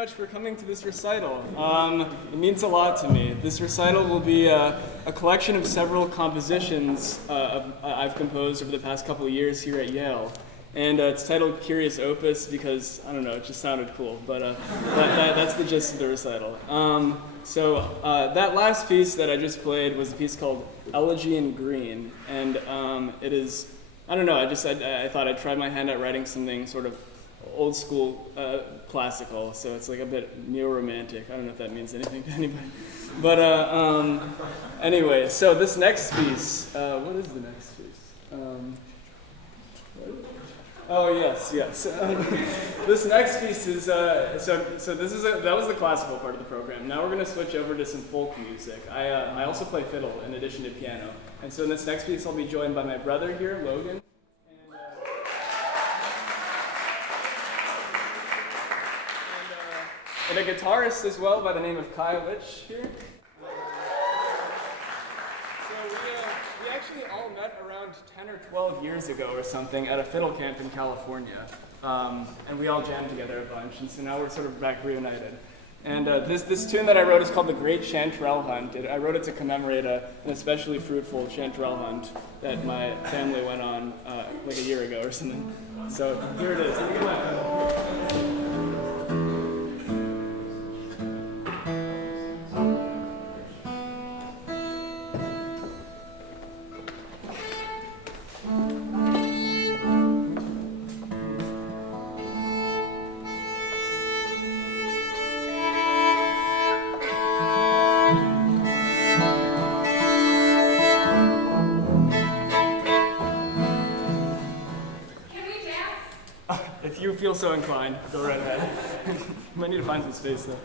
much for coming to this recital. It means a lot to me. This recital will be a collection of several compositions I've composed over the past couple of years here at Yale. And it's titled Curious Opus because, I don't know, it just sounded cool, but that's the gist of the recital. So that last piece that I just played was a piece called Elegy in Green, and it is, I don't know, I thought I'd try my hand at writing something sort of old school classical, so it's like a bit neo-romantic. I don't know if that means anything to anybody. But anyway, so this next piece, what is the next piece? Oh yes. This next piece is so this is that was the classical part of the program. Now we're going to switch over to some folk music. I also play fiddle in addition to piano, and so in this next piece I'll be joined by my brother here, Logan, and a guitarist as well by the name of Kai Litch here. We actually all met around 10 or 12 years ago or something at a fiddle camp in California. And we all jammed together a bunch, and so now we're sort of back reunited. And this tune that I wrote is called The Great Chanterelle Hunt. I wrote it to commemorate an especially fruitful chanterelle hunt that my family went on like a year ago or something. So here it is. Let me get my fiddle. If you feel so inclined, go right ahead. You might need to find some space though.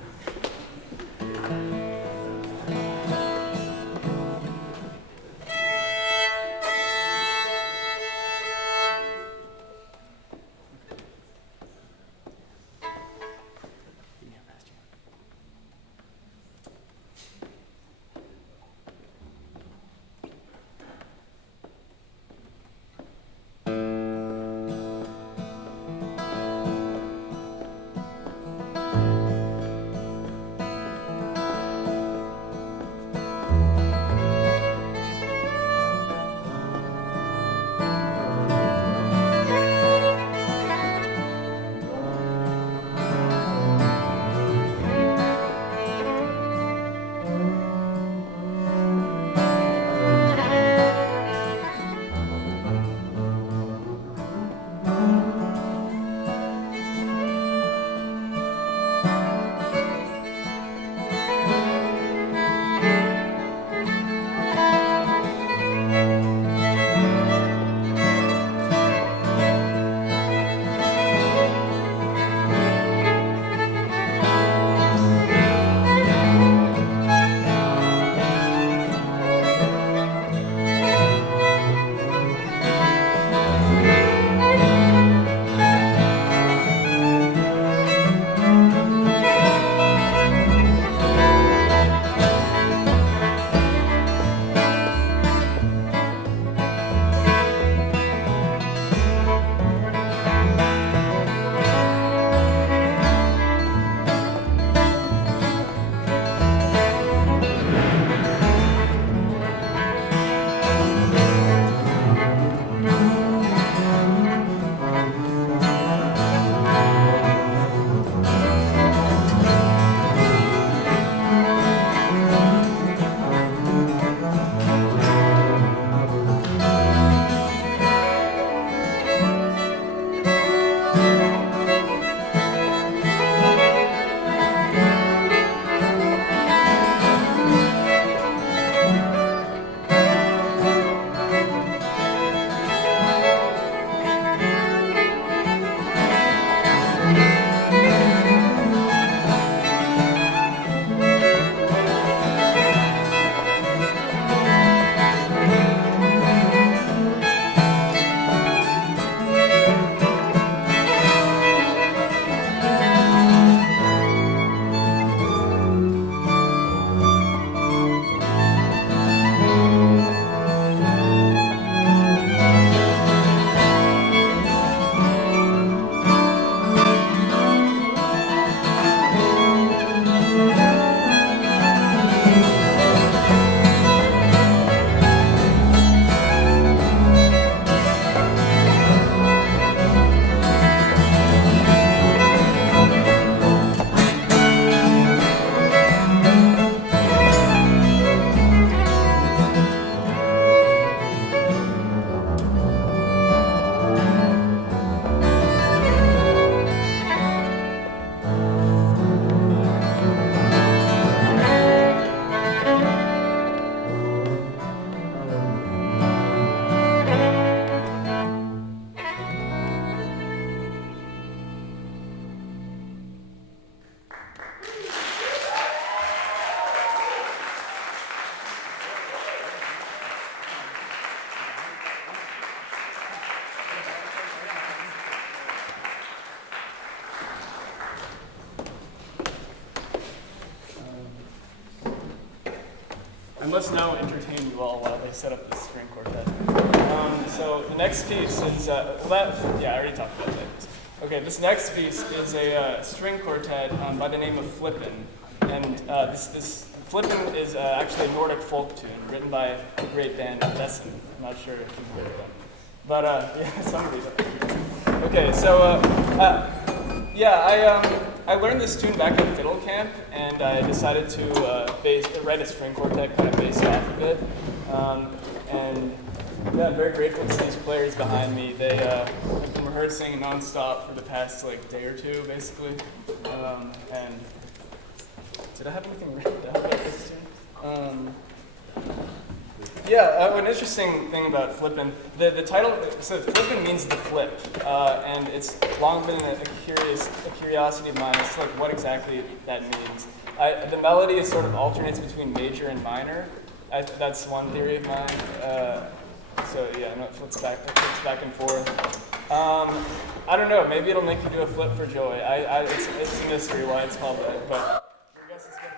I must now entertain you all while they set up this string quartet. So the next piece is, I already talked about that. Okay, this next piece is a string quartet by the name of Flippen. And this Flippen is actually a Nordic folk tune written by the great band Väsen. I'm not sure if you've heard of them. But yeah, some of these are. Okay, so I learned this tune back at fiddle camp, and I decided to write a string quartet kind of based off of it. And yeah, I'm very grateful to these players behind me. They have been rehearsing nonstop for the past day or two, basically. And did I have anything written down about this tune? An interesting thing about Flippen, the title, so Flippen means the flip, and it's long been a curiosity of mine as to what exactly that means. The melody is sort of alternates between major and minor. That's one theory of mine. It flips back and forth. I don't know, maybe it'll make you do a flip for joy. It's a mystery why it's called that, but I guess it's gonna.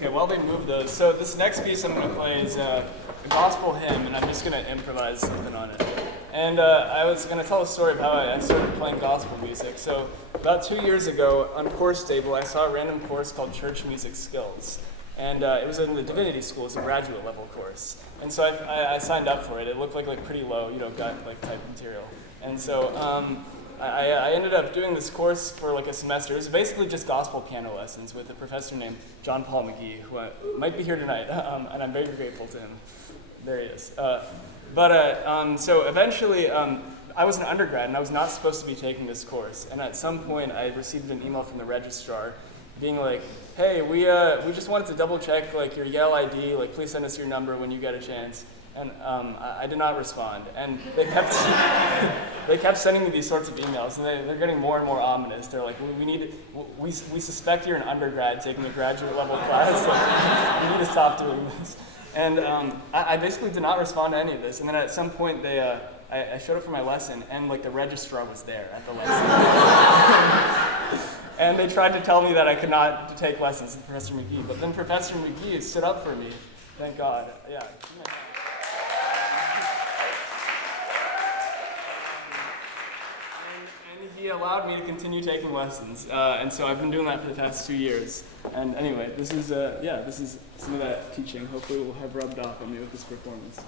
Okay, while they move those, so this next piece I'm going to play is a gospel hymn, and I'm just going to improvise something on it. And I was going to tell a story of how I started playing gospel music. So about 2 years ago, on course table, I saw a random course called Church Music Skills. And it was in the Divinity School. It's a graduate level course. And so I signed up for it. It looked like pretty low, gut type material. And so I ended up doing this course for a semester. It was basically just gospel piano lessons with a professor named John Paul McGee, who might be here tonight, and I'm very grateful to him. There he is. So eventually, I was an undergrad, and I was not supposed to be taking this course. And at some point, I received an email from the registrar being like, hey, we just wanted to double check your Yale ID, please send us your number when you get a chance. And I did not respond. And they kept sending me these sorts of emails, and they're getting more and more ominous. They're like, we suspect you're an undergrad taking a graduate level class. We need to stop doing this. And I basically did not respond to any of this. And then at some point, I showed up for my lesson, and the registrar was there at the lesson. And they tried to tell me that I could not take lessons with Professor McGee. But then Professor McGee stood up for me. Thank God. Yeah. And he allowed me to continue taking lessons. And so I've been doing that for the past 2 years. And anyway, this is some of that teaching. Hopefully will have rubbed off on me with this performance.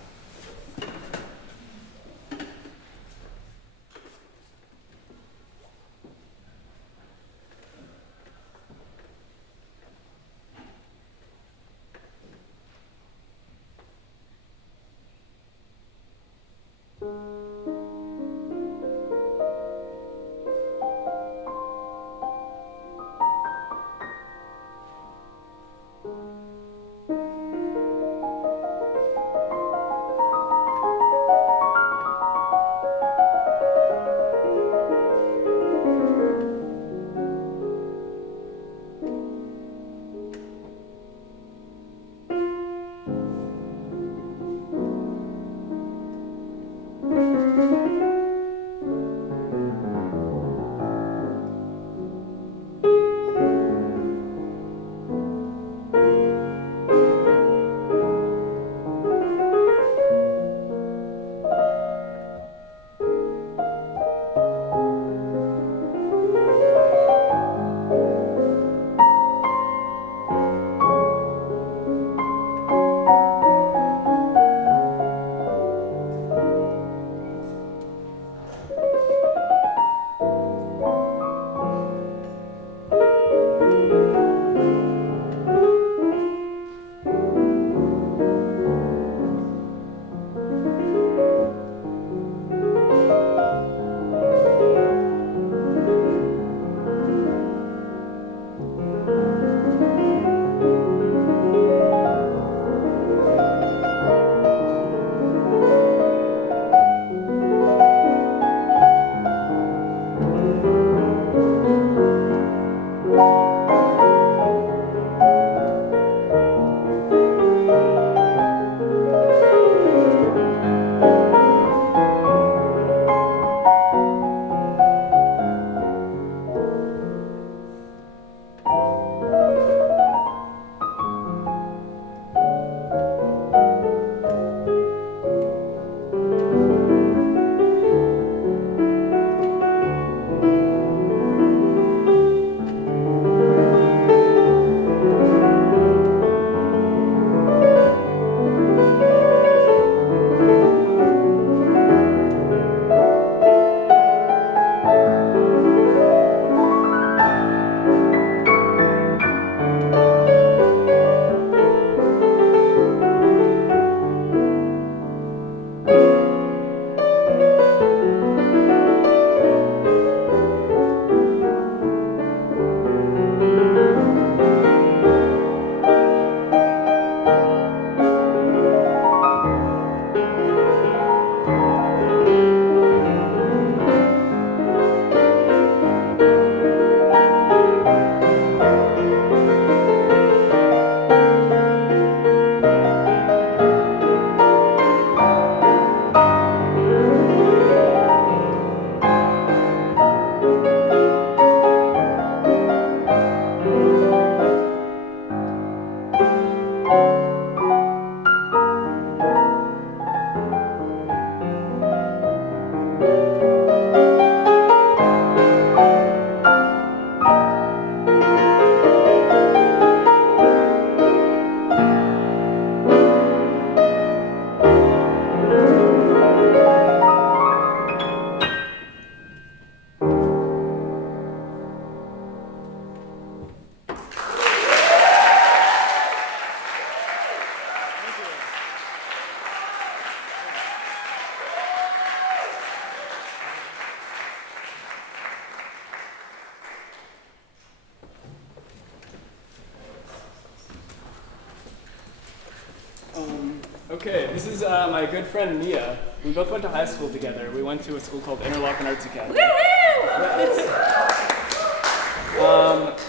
Okay, this is my good friend Mia. We both went to high school together. We went to a school called Interlochen Arts Academy.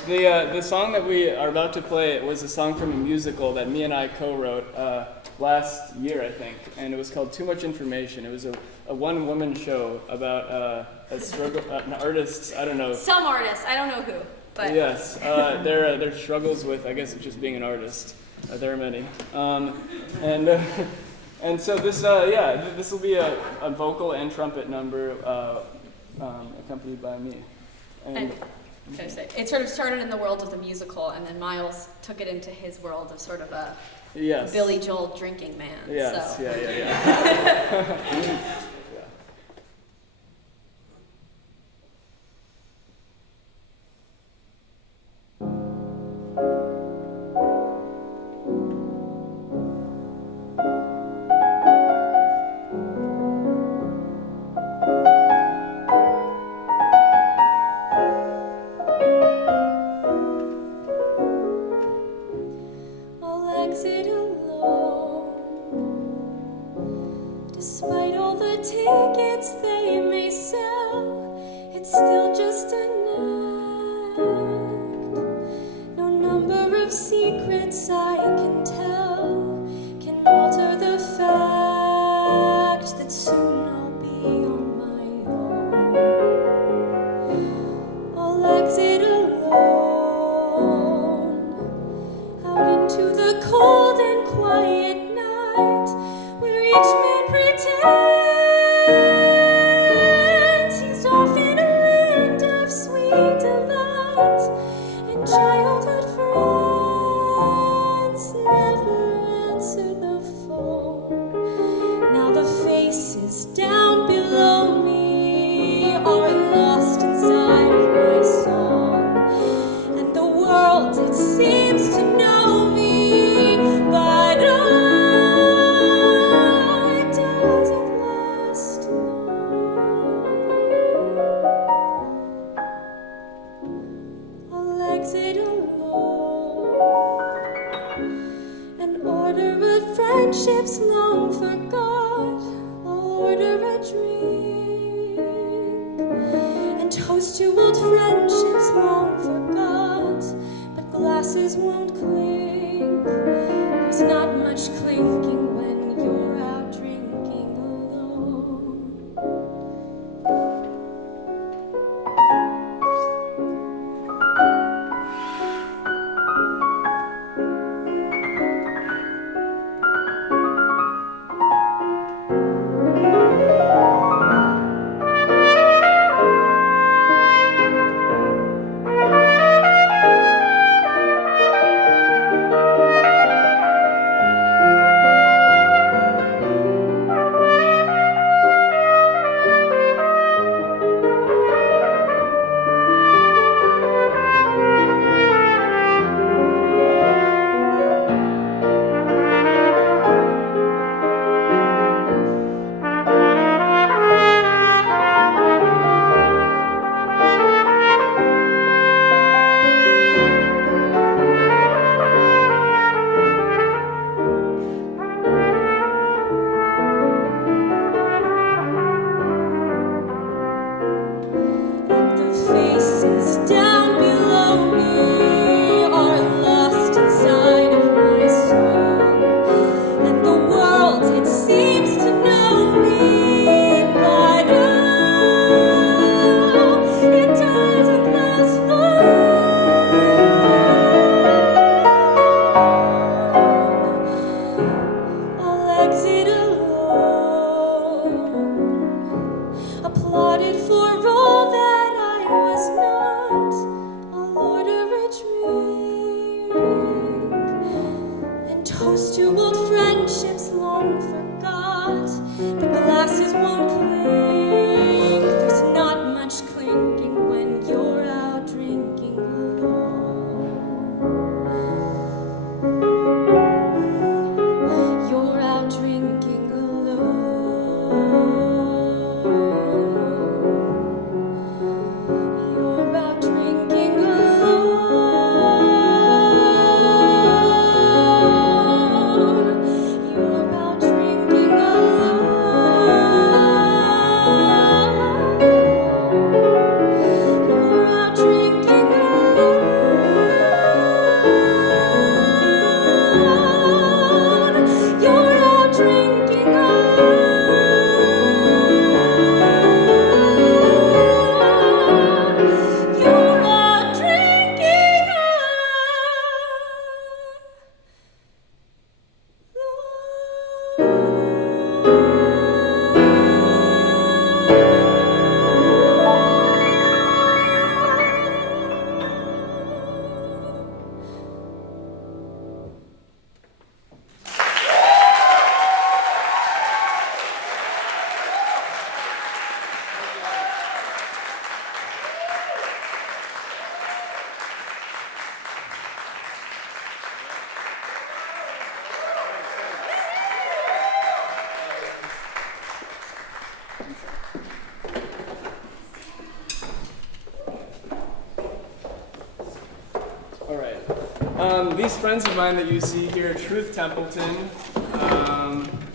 The song that we are about to play was a song from a musical that Mia and I co-wrote last year, I think, and it was called Too Much Information. It was a one-woman show about a struggle, an artist, I don't know. Some artist, I don't know who, but. Yes, their struggles with, I guess, just being an artist. There are many. And so this, this will be a vocal and trumpet number accompanied by me. And it sort of started in the world of the musical, and then Miles took it into his world of sort of a Billy Joel drinking man. Yes, so. yeah. Despite all the tickets they may sell, it's still just an act. No number of secrets I can tell can alter the fact that soon I'll be on my own. I'll exit alone out into the cold and quiet night, where each man pretends he's off in a land of sweet delight, and childhood friends never answer the phone. Now the faces down below me are lost inside of my song, and the world, it seems to know me, but it doesn't last long. I'll exit alone and order a friendships long forgot. I'll order a drink and toast to old friendships long forgot, but glasses won't clink. There's not much clinking when you're out drinking alone. and toast to old friendships long forgot. The glasses won't clink, there's not much clinking when you're out drinking alone. You're out drinking alone. You're out drinking alone. You're out drinking alone. You're out drinking alone. You're out drinking alone. You're out drinking All right. These friends of mine that you see here, Truth Templeton,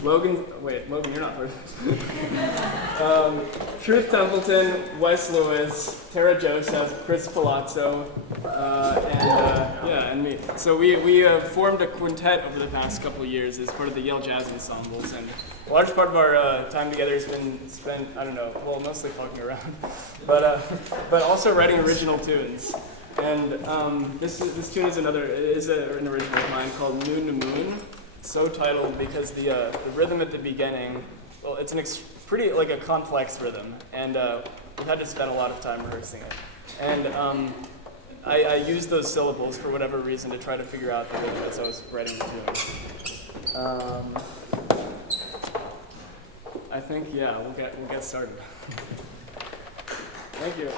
Logan, you're not first. Truth Templeton, Wes Lewis, Tara Joseph, Chris Palazzo, and me. So we formed a quintet over the past couple of years as part of the Yale Jazz Ensembles, and a large part of our time together has been spent, mostly fucking around, but also writing original tunes. And this tune is an original of mine called Nun Numun, so titled because the rhythm at the beginning, well, it's pretty like a complex rhythm, and we've had to spend a lot of time rehearsing it. And I used those syllables for whatever reason to try to figure out the rhythm as I was writing the tune. I think we'll get started. Thank you.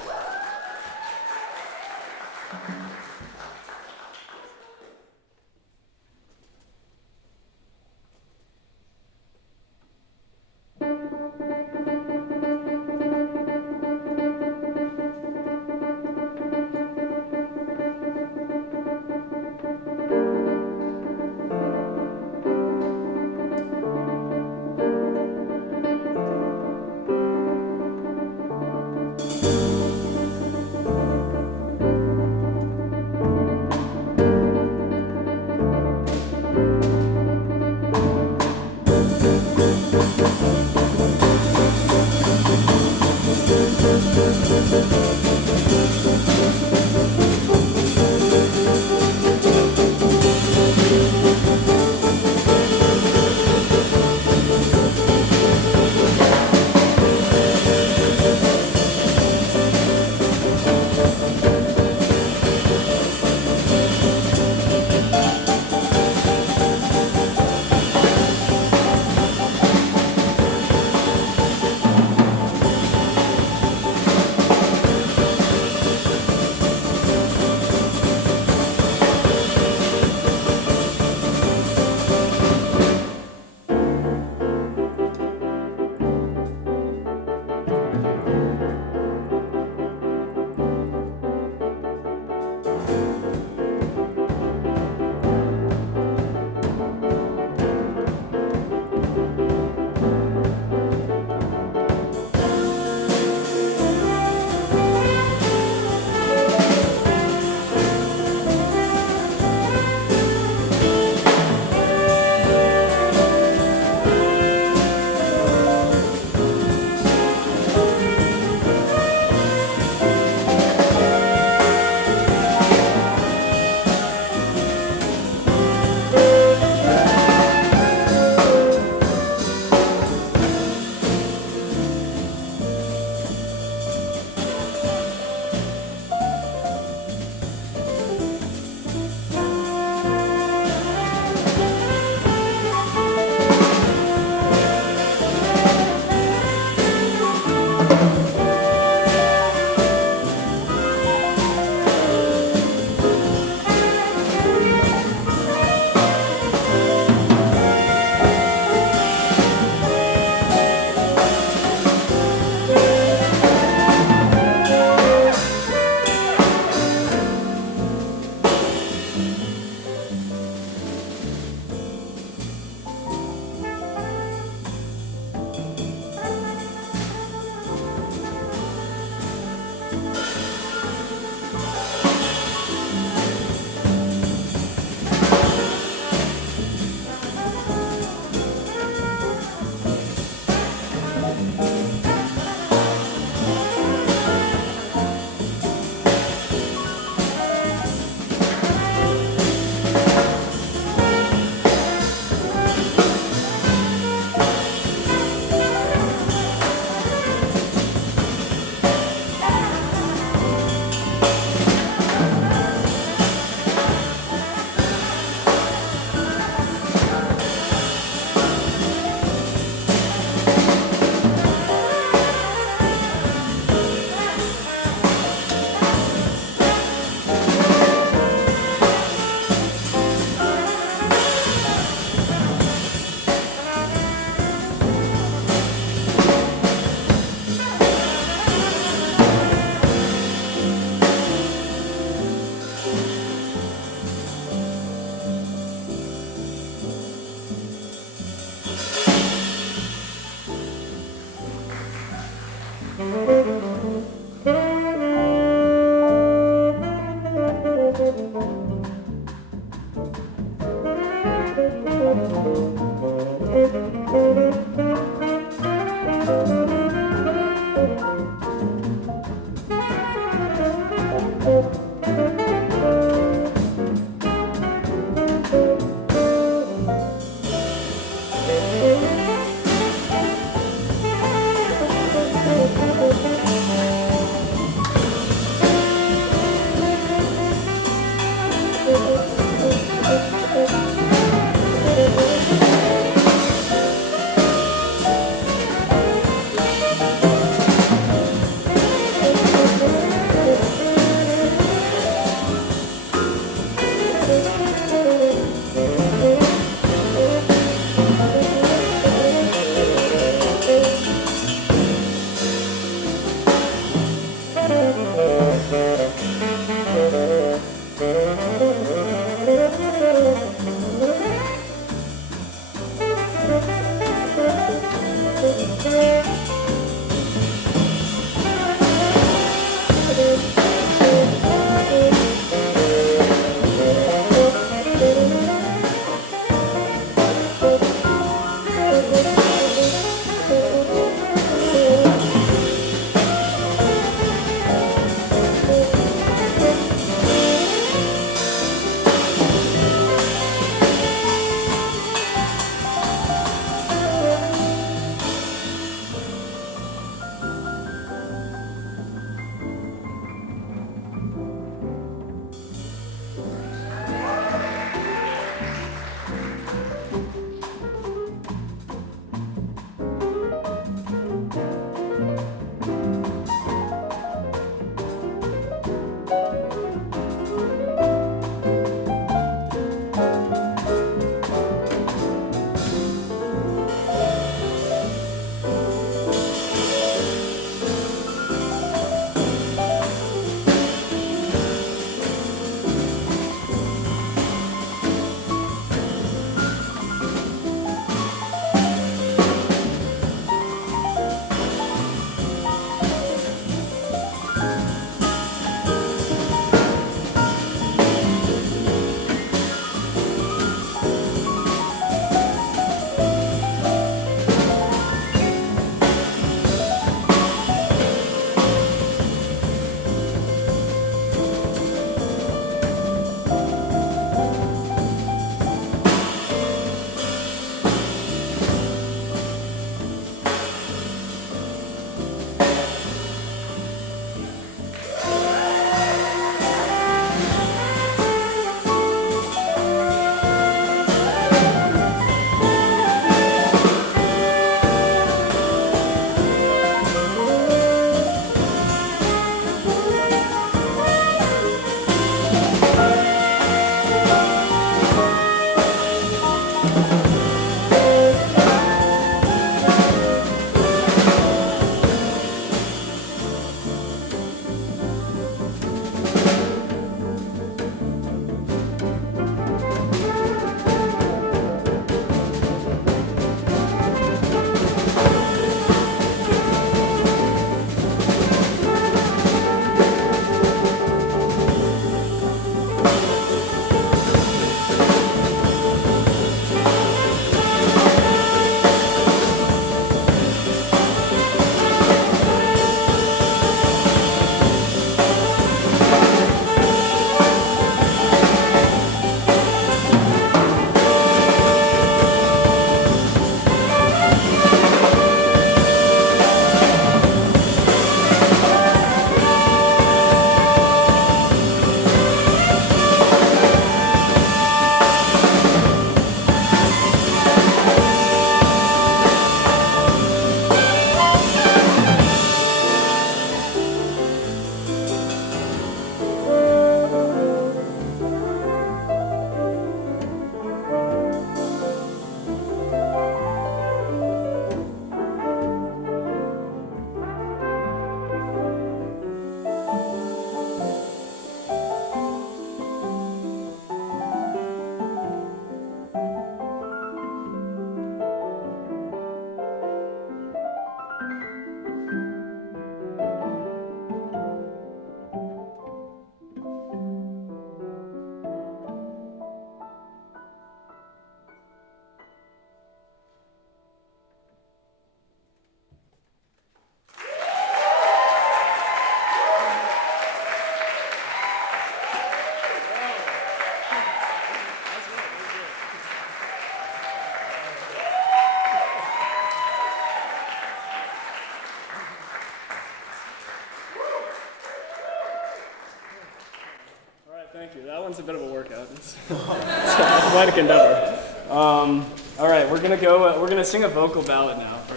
one's a bit of a workout. It's an athletic endeavor. All right, we're gonna sing a vocal ballad now. Or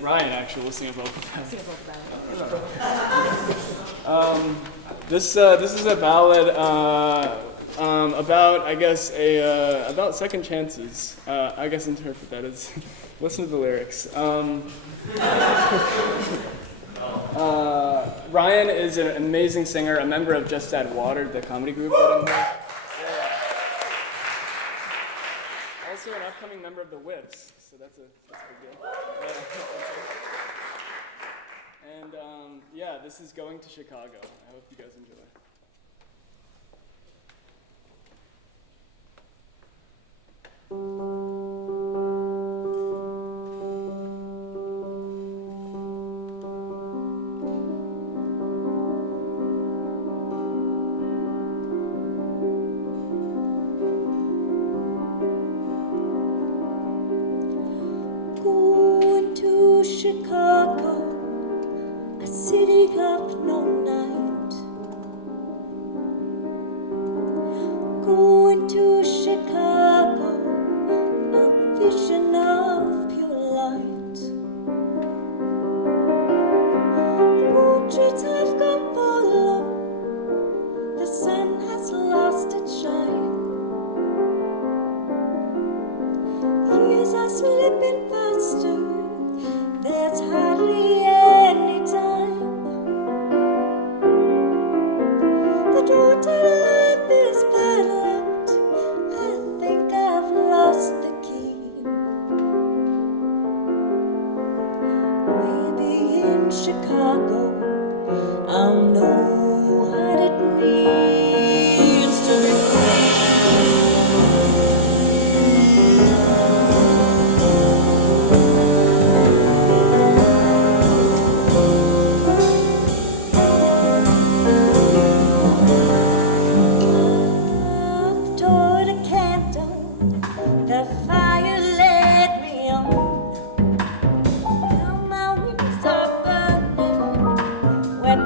Ryan actually will sing a vocal ballad. Sing a vocal ballad. This is a ballad about, I guess, about second chances. I guess interpret that as listen to the lyrics. Ryan is an amazing singer, a member of Just Add Water, the comedy group that I'm with. Also an upcoming member of the Whiffs, so that's a big deal. And yeah, this is Going to Chicago. I hope you guys enjoy. Going to Chicago, a city of no night. Going to Chicago, a vision of pure light. Portraits have come for low, the sun has lost its shine. Years are slipping faster, there's hardly any time. The door to life is padlocked, I think I've lost the key. Maybe in Chicago I'll know what it means to be free. Toward a candle, the fire led me on. Now my wings are burning. Where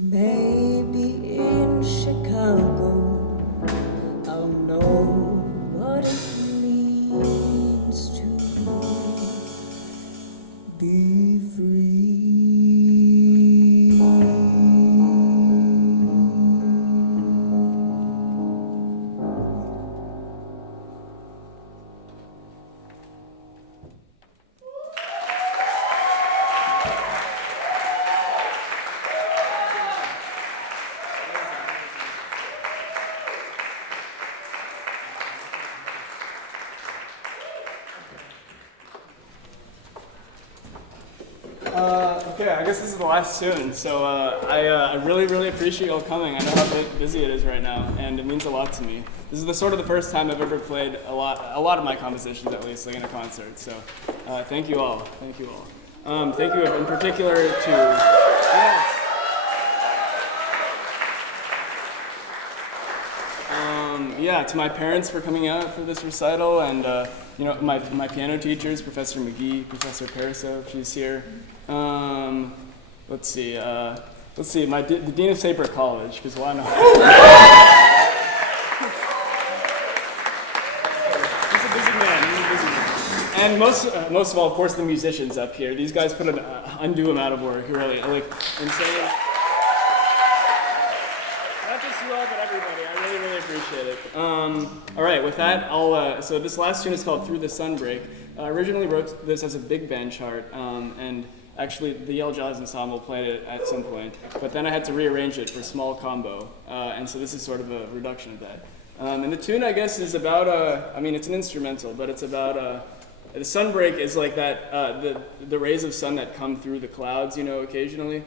Maybe in Chicago I'll know what it means to be free. Okay, I guess this is the last tune, so I really, really appreciate y'all coming. I know how busy it is right now, and it means a lot to me. This is the first time I've ever played a lot of my compositions, at least, like in a concert, so thank you all, thank you all. Thank you in particular to, yes. Yeah, to my parents for coming out for this recital, and my piano teachers, Professor McGee, Professor Pariso, she's here. Let's see, the Dean of Saper College, because why not? He's a busy man. And most of all, of course, the musicians up here. These guys put an undue amount of work, really, like insane. Not just you all, but everybody. I really, really appreciate it. All right, with that, so this last tune is called Through the Sunbreak. I originally wrote this as a big band chart, and actually the Yale Jazz Ensemble played it at some point, but then I had to rearrange it for small combo, and so this is sort of a reduction of that. And the tune, I guess, is about, it's an instrumental, but it's about, the sunbreak is like that, the rays of sun that come through the clouds, occasionally.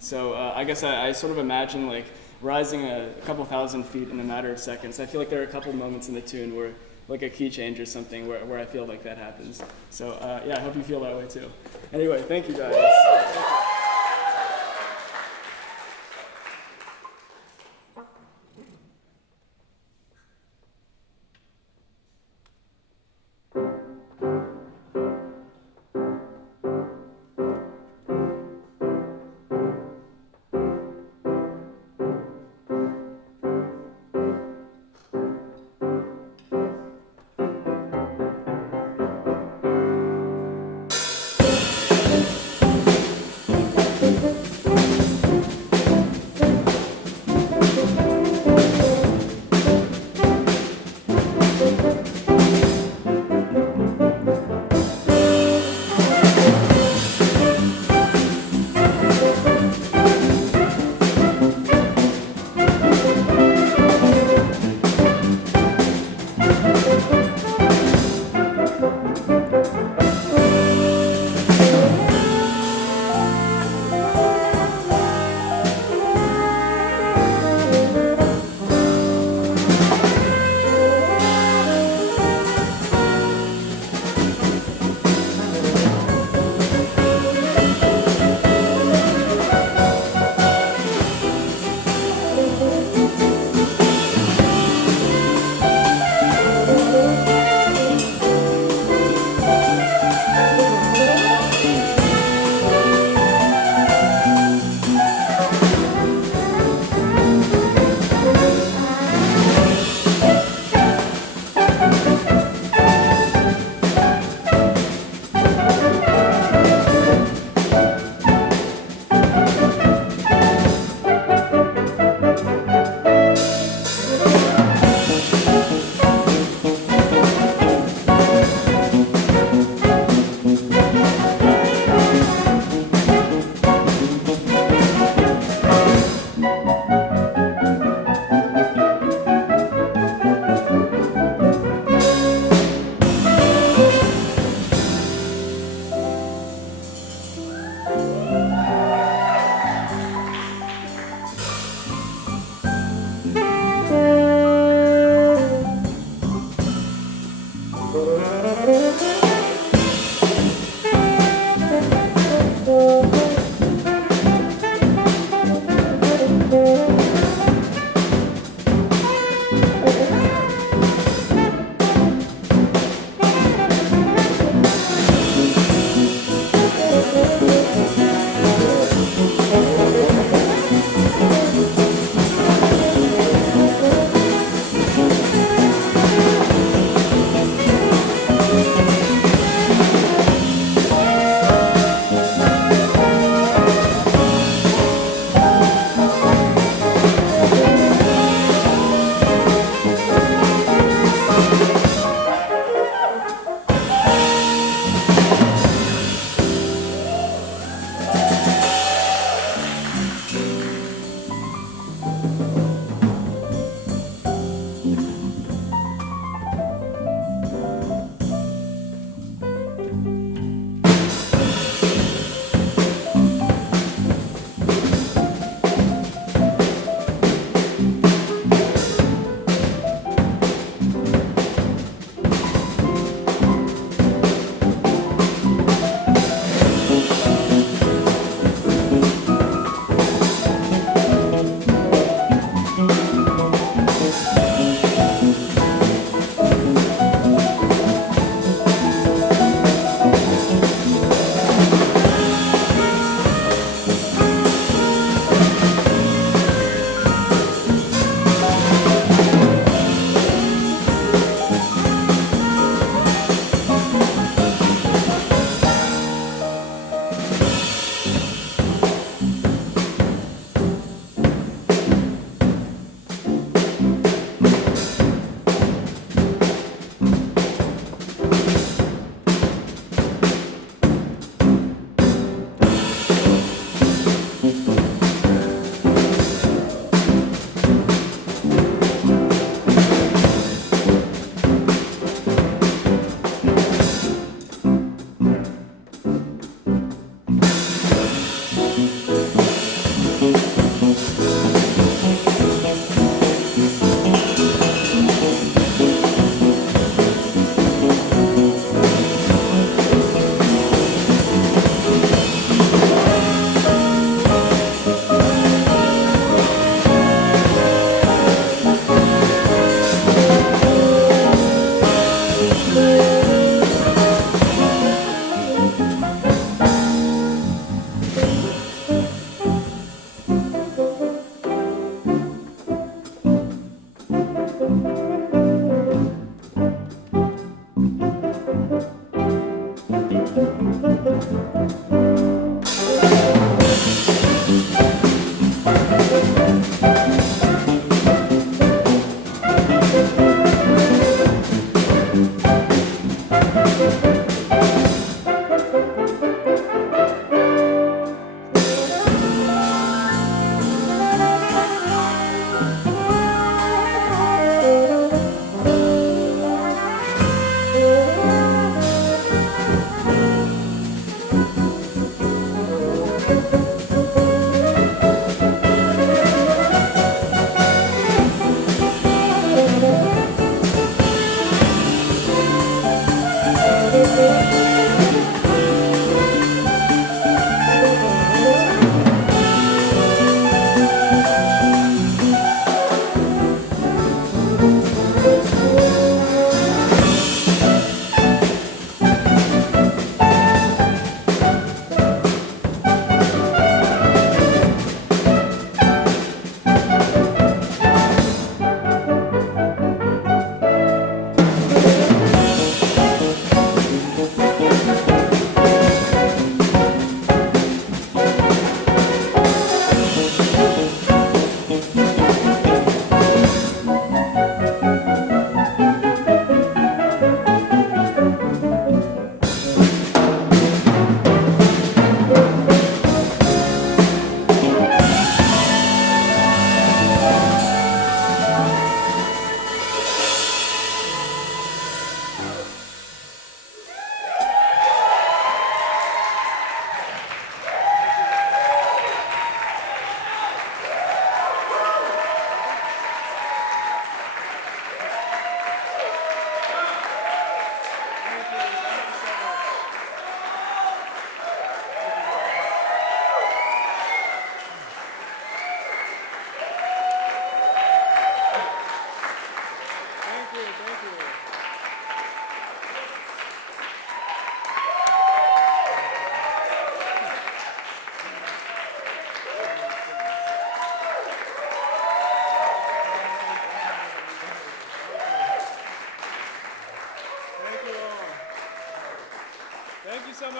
So I guess I sort of imagine like rising a couple thousand feet in a matter of seconds. I feel like there are a couple moments in the tune where, like a key change or something, where I feel like that happens. So yeah, I hope you feel that way too. Anyway, thank you guys. Thank you.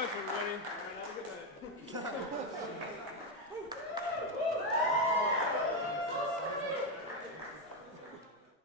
much, everybody. All right, have a good night.